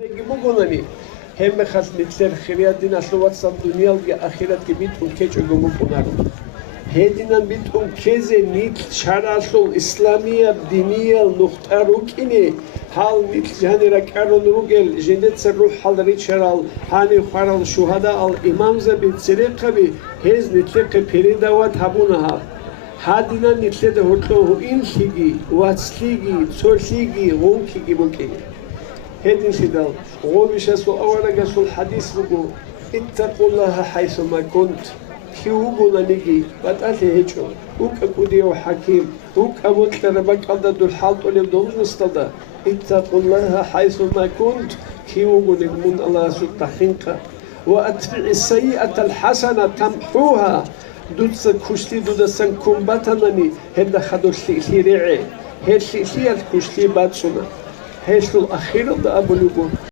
Gibugulani hem khas mitler khiriyadin asluvat sam dunyal ge akhirat ge bit un kecho gumukunaru hedinan bit un keze nit sharasul islamiya diniya nuqtaru kini hal nit janira karun rugel jendet ser ruh halri charal hani kharal shuhada al imam zabit sirqabi hez nitle ke peridawat habunaha hadinan nitle de hotlo inshigi watsligi tsorshigi gonki bukini هذه سيدا غوبش سو أولا سو الحديث بقول اتقوا الله حيثما كنت كيو بقول نيجي بتأتي هيجو وكأكودي وحكيم وكأموتنا ربك الله دول حالت ولا بدون نستدا اتقوا الله حيثما كنت كيو بقول من الله سبحانه وأتبع السيئة الحسنة تمحوها دوتس كشتي دوتس كومباتناني هذا خدوش ليرعي هذا شيء كشتي باتسونا هيش الأخير ده أبو